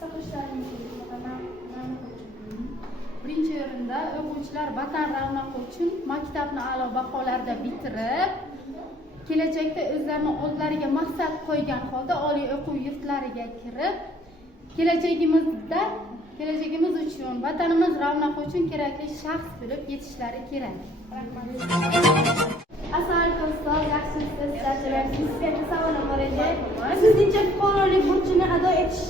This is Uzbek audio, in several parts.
hissa qo'shishlari mumkin. Birinchi o'rinda o'quvchilar Vatan ravnaqi uchun maktabni a'lo baholarda bitirib, kelajakda o'zlarini oldlariga maqsad qo'ygan holda oliy o'quv yurtlariga kirib, kelajagimiz uchun, vatanimiz ravnaqi uchun kerakli shaxs bo'lib yetishlari kerak. Assalomu alaykum ustoz, yaxshimisizlar? Sizga savolim bor edi. Sizningcha fuqarolik burchini ado etish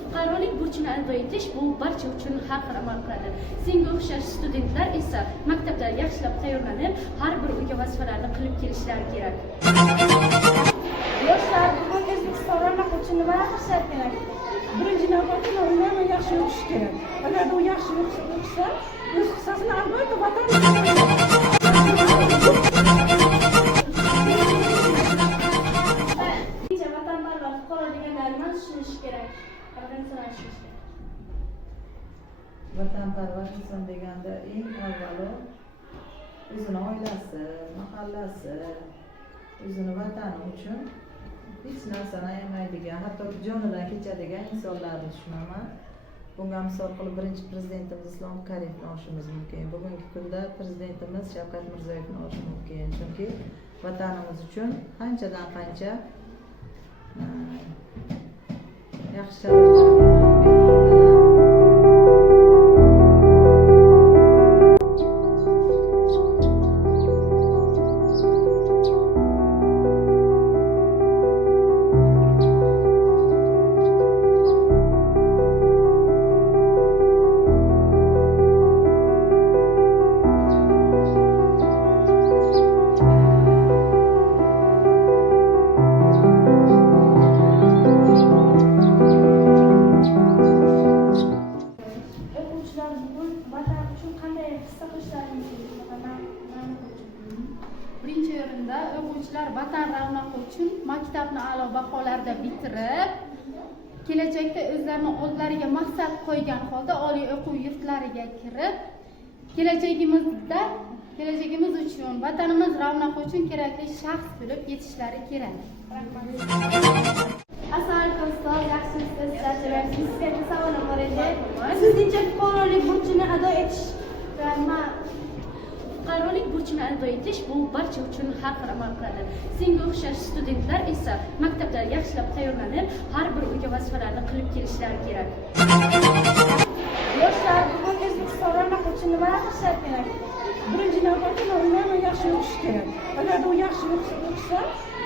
Fuqarolik burchini ado etish bu barcha uchun har xil amal qiladi. Senga o'xshash studentlar esa maktabda yaxshilab tayyorlanib, har bir uyga vazifalarni qilib kelishlari kerak. yoshlar bugun O'zbekiston ravnaqi uchun nima qilishlar kerak? Birinchi navbatda uni yaxshi o'qish kerak. Agar u yaxshi o'qisa, o'z hissasini albatta vatan vatanparvar fuqaro deganlarni nima tushunish kerak? Vatanparvar inson deganda eng avvalo o'zini oilasi, mahallasi, o'zini vatani uchun hech narsani ayamaydigan, hatto jonidan kechadigan insonlarni tushunaman. Bunga misol qilib birinchi prezidentimiz Islom Karimovni olishimiz mumkin. Bugungi kunda prezidentimiz Shavkat Mirziyoyevni olish mumkin. Chunki vatanimiz uchun qanchadan qancha yaxshi Birinchi o'rinda o'quvchilar Vatan ravnaqi uchun maktabni a'lo baholarda bitirib, kelajakda o'zlarini oldlariga maqsad qo'ygan holda oliy o'quv yurtlariga kirib, kelajagimiz uchun, vatanimiz ravnaqi uchun kerakli shaxs bo'lib yetishlari kerak. Assalomu alaykum ustoz, yaxshimisizlar? Sizga savolim bor edi. Sizningcha fuqarolik burchini ado etish Fuqarolik burchini ado etish bu barcha uchun har xil amal qiladi. Senga o'xshash studentlar esa maktabda yaxshilab tayyorlanib, har bir uyga vazifalarni qilib kelishlari kerak. yoshlar bugun O'zbekiston ravnaqi uchun nima qilishlar kerak? birinchi navbatda uni yaxshi o'qish kerak. Agar u yaxshi o'qisa,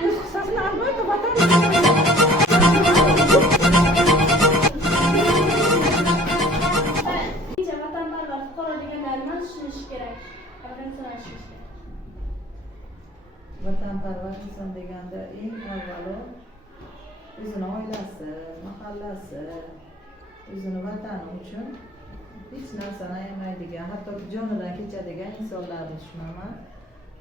o'z hissasini albatta vatan vatanparvar fuqaro deganlarni nima tushunish kerak? vatanparvar inson deganda eng avvalo o'zini oilasi, mahallasi, o'zini vatani uchun hech narsani ayamaydigan, hatto jonidan kechadigan insonlarni tushunaman.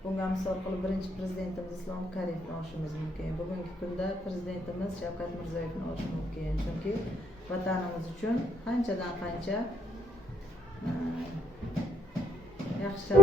Bunga misol qilib birinchi prezidentimiz Islom Karimovni olishimiz mumkin. Bugungi kunda prezidentimiz Shavkat Mirziyoyevni olish mumkin. Chunki vatanimiz uchun qanchadan qancha yaxshi